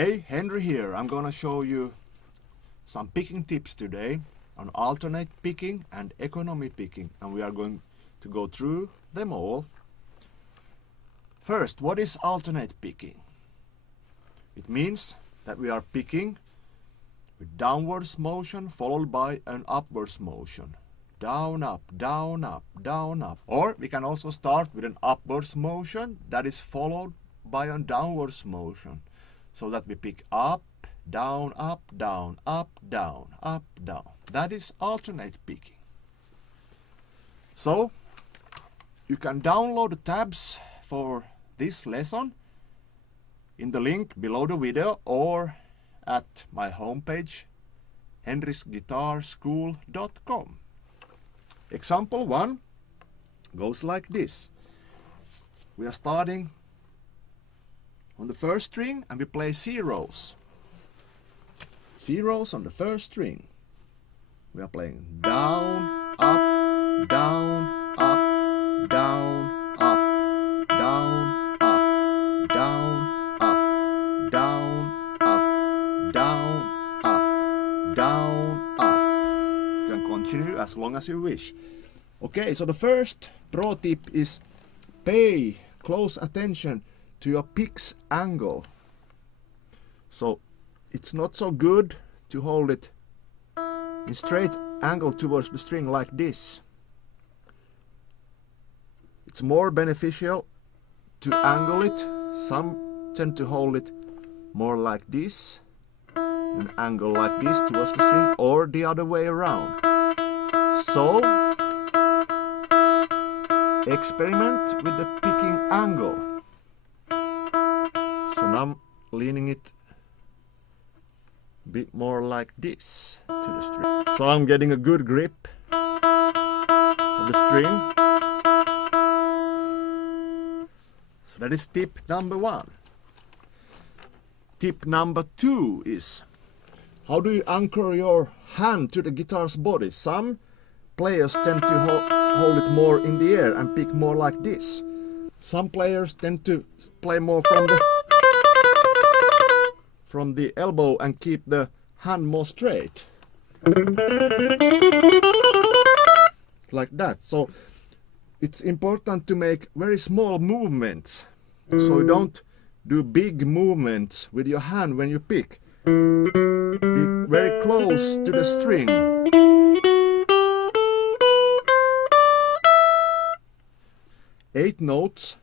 Hey, Henry here. I'm gonna show you some picking tips today on alternate picking and economy picking, and we are going to go through them all. First, what is alternate picking? It means that we are picking with downwards motion followed by an upwards motion. Down, up, down, up, down, up. Or we can also start with an upwards motion that is followed by a downwards motion, so that we pick up, down, up, down, up, down, up, down. That is alternate picking. So you can download the tabs for this lesson in the link below the video or at my homepage henrysguitarschool.com. Example 1 goes like this. We are starting on the first string and we play zeros. Zeros on the first string. We are playing down, up, down, up, down, up, down, up, down, up, down, up, down, up, down, up. You can continue as long as you wish. Okay, so the first pro tip is pay close attention to your pick's angle. So it's not so good to hold it in straight angle towards the string like this. It's more beneficial to angle it. Some tend to hold it more like this, an angle like this towards the string, or the other way around. So experiment with the picking angle. So now I'm leaning it a bit more like this to the string. So I'm getting a good grip of the string. So that is tip number 1. Tip number 2 is, how do you anchor your hand to the guitar's body? Some players tend to hold it more in the air and pick more like this. Some players tend to play more from the elbow and keep the hand more straight. Like that. So it's important to make very small movements. So you don't do big movements with your hand when you pick. Be very close to the string. 8 notes.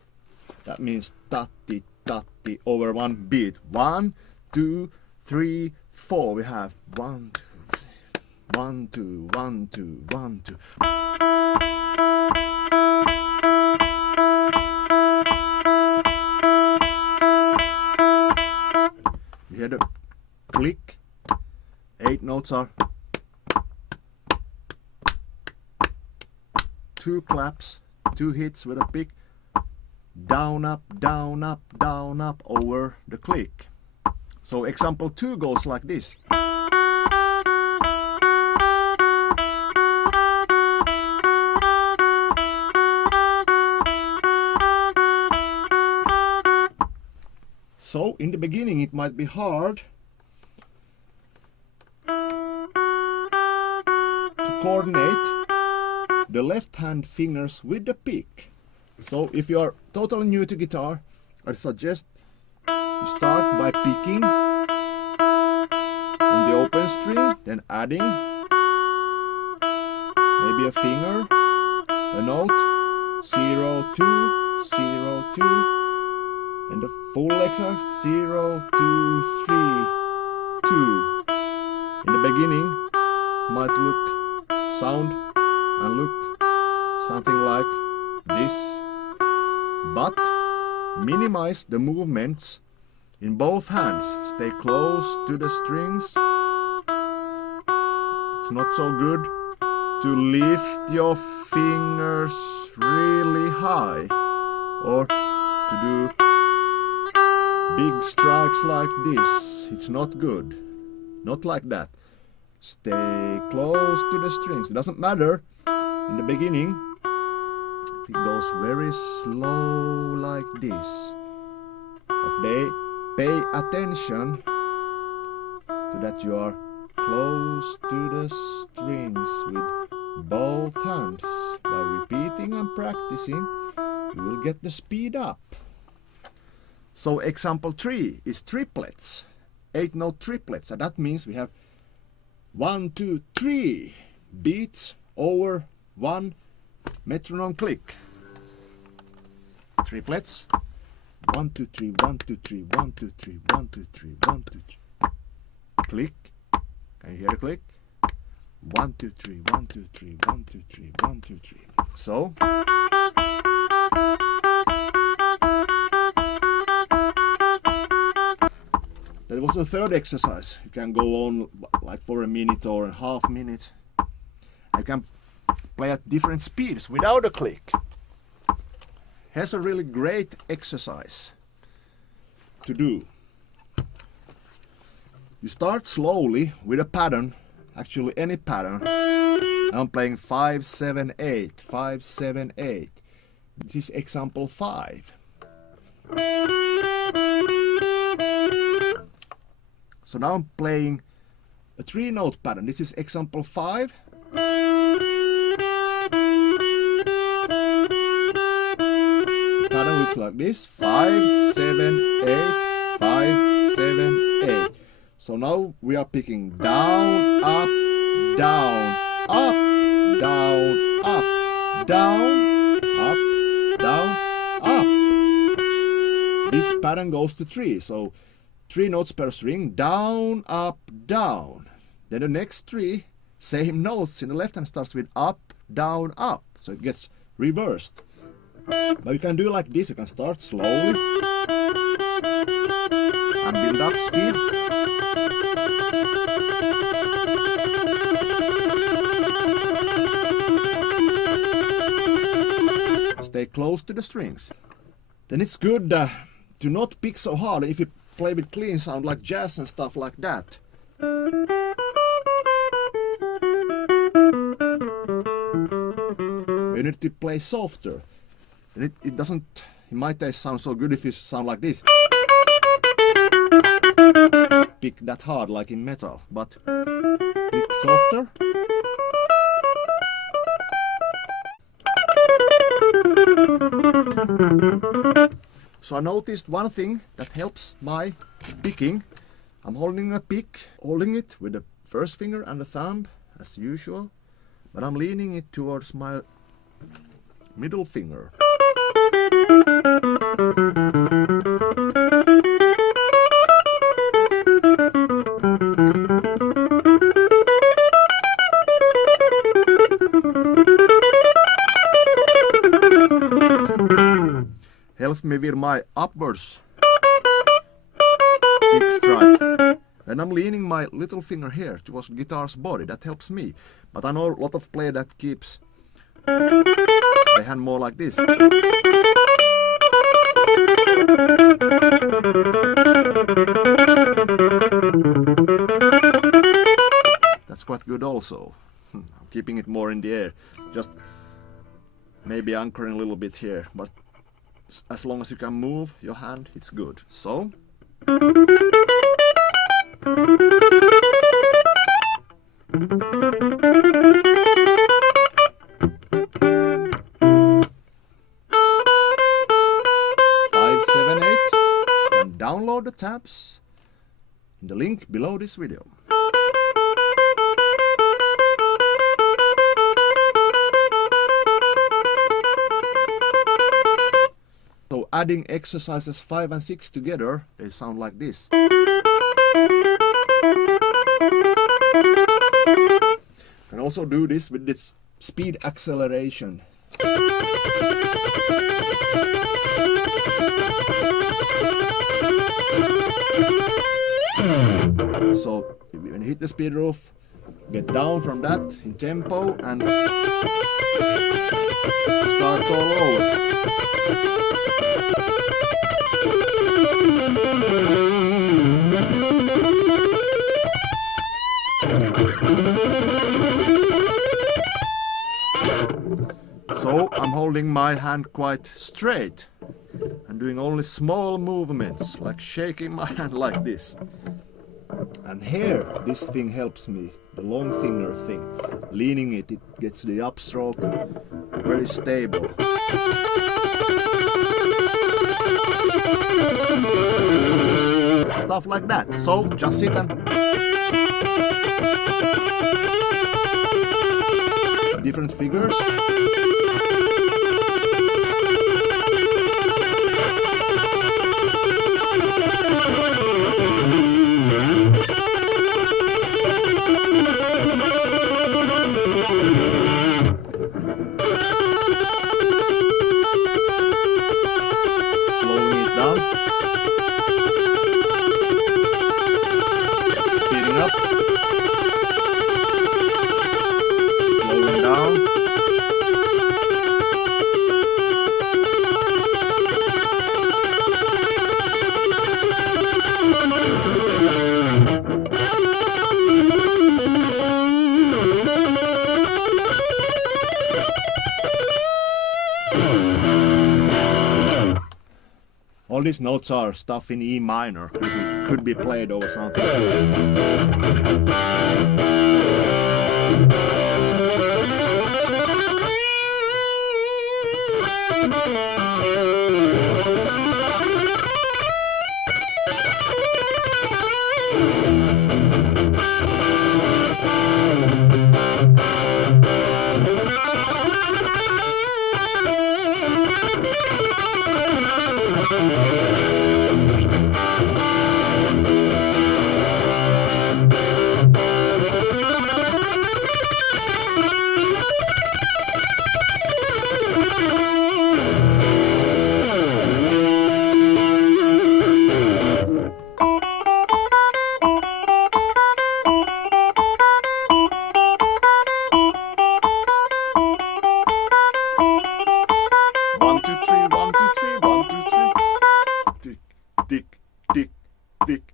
That means tatti, tatti over one beat. 1, 2, 3, 4. We have 1, 2, 1, 2, 1, 2, 1, 2. You hear the click. 8 notes are 2 claps, 2 hits with a pick. Down, up, down, up, down, up over the click. So example 2 goes like this. So in the beginning it might be hard to coordinate the left hand fingers with the pick. So if you are totally new to guitar, I suggest you start by picking on the open string, then adding maybe a finger, a note, 0, 2, 0, 2, and the full exact 0, 2, 3, 2. In the beginning, might sound and look something like this, but minimize the movements in both hands. Stay close to the strings. It's not so good to lift your fingers really high or to do big strikes like this. It's not good. Not like that. Stay close to the strings. It doesn't matter in the beginning. It goes very slow like this. But pay attention so that you are close to the strings with both hands. By repeating and practicing, you will get the speed up. So example 3 is triplets, 8-note triplets, and that means we have 1, 2, 3 beats over one metronome click. Triplets. 1, 2, 3, 1, 2, 3, 1, 2, 3, 1, 2, 3, 1, 2, 3. Click. Can you hear the click? 1, 2, 3, 1, 2, 3, 1, 2, 3, 1, 2, 3. So. That was the third exercise. You can go on like for a minute or a half minute. You can play at different speeds without a click. Here's a really great exercise to do. You start slowly with a pattern, actually any pattern. I'm playing 5, 7, 8, 5, 7, 8. This is example 5. So now I'm playing a 3-note pattern. This is example 5. Pattern looks like this: 5, 7, 8, 5, 7, 8. So now we are picking down, up, down, up, down, up, down, up, down, up. This pattern goes to 3. So 3 notes per string: down, up, down. Then the next 3 same notes in the left hand starts with up, down, up. So it gets reversed. But you can do like this. You can start slowly and build up speed. Stay close to the strings. Then it's good to not pick so hard. If you play with clean sound like jazz and stuff like that. You need to play softer. And it doesn't, in my taste, sound so good if you sound like this. Pick that hard like in metal, but pick softer. So I noticed one thing that helps my picking. I'm holding a pick, holding it with the first finger and the thumb as usual, but I'm leaning it towards my middle finger. Helps me with my upwards pick strike. Then I'm leaning my little finger here towards the guitar's body. That helps me. But I know a lot of players that keeps the hand more like this. That's quite good also. I'm keeping it more in the air. Just maybe anchoring a little bit here, but as long as you can move your hand, it's good. So and download the tabs in the link below this video. So adding exercises 5 and 6 together, they sound like this. You can also do this with this speed acceleration. So when you hit the speed roof, get down from that in tempo and start all over. So I'm holding my hand quite straight and I'm doing only small movements, like shaking my hand like this. And here, this thing helps me, the long finger thing. Leaning it, it gets the upstroke very stable. Stuff like that. So, just sit and... different figures. Slowing it down. Speeding up. Slowing down. All these notes are stuff in E minor, could be played over something.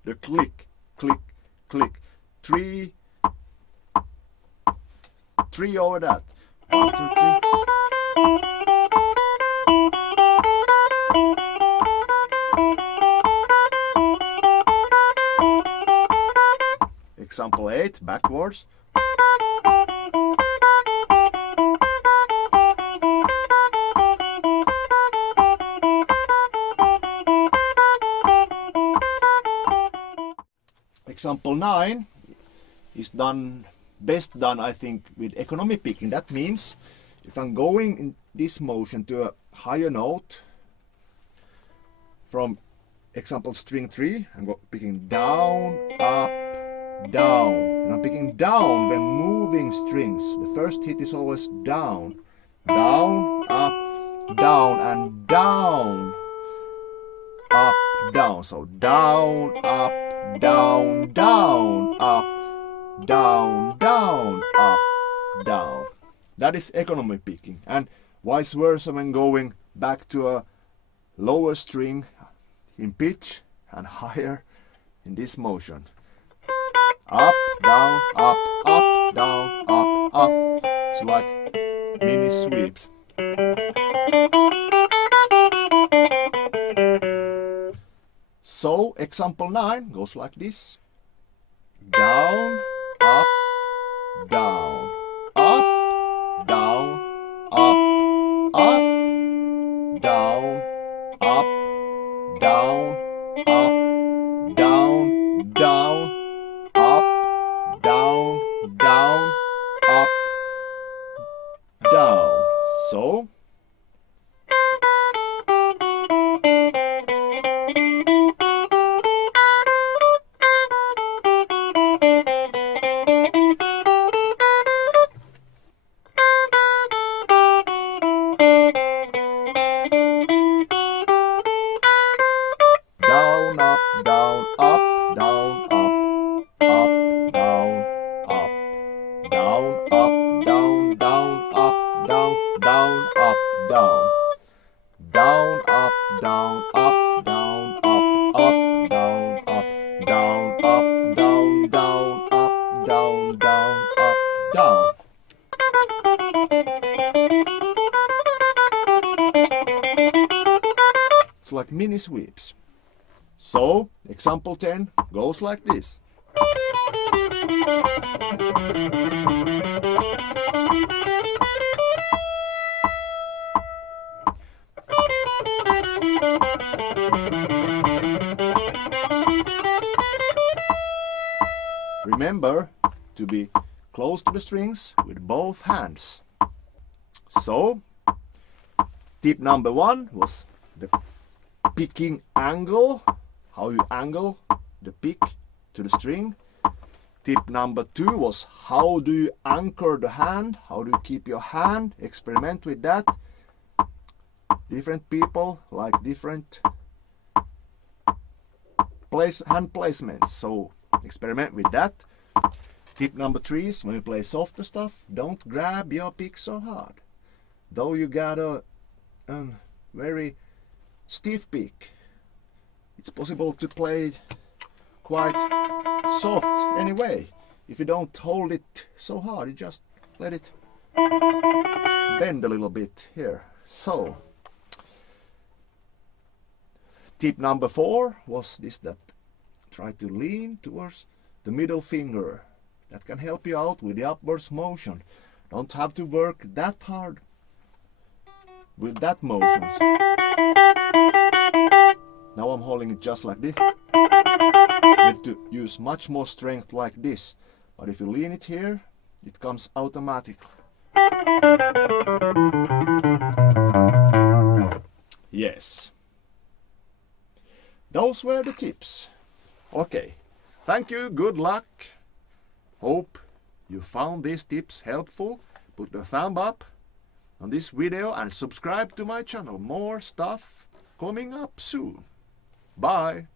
The click, click, click. Three over that. 1, 2, 3. Example 8, backwards. Example 9 is best done, I think, with economy picking. That means if I'm going in this motion to a higher note from example string 3, I'm picking down, up, down. And I'm picking down when moving strings. The first hit is always down, down, up, down, and down, up, down. So down, up, down, down, up, down, down, up, down. That is economy picking. And vice versa when going back to a lower string in pitch and higher in this motion. Up, down, up, up, down, up, up. It's like mini sweeps. So example 9 goes like this. Down, up, down, up, down, up, up, down, up, down, up, down, down, up, down, down, up, down. So like mini sweeps. So, example 10 goes like this. Remember to be close to the strings with both hands. So, tip number 1 was the picking angle, how you angle the pick to the string. Tip number 2 was how do you anchor the hand, how do you keep your hand, experiment with that. Different people like different hand placements, so experiment with that. Tip number 3 is when you play softer stuff, don't grab your pick so hard. Though you got a very stiff pick, it's possible to play quite soft anyway. If you don't hold it so hard, you just let it bend a little bit here. So, tip number 4 was this, that try to lean towards the middle finger. That can help you out with the upwards motion. Don't have to work that hard with that motion. Now I'm holding it just like this. Need to use much more strength like this. But if you lean it here, it comes automatically. Yes. Those were the tips. Okay. Thank you. Good luck. Hope you found these tips helpful. Put a thumb up on this video and subscribe to my channel. More stuff coming up soon. Bye.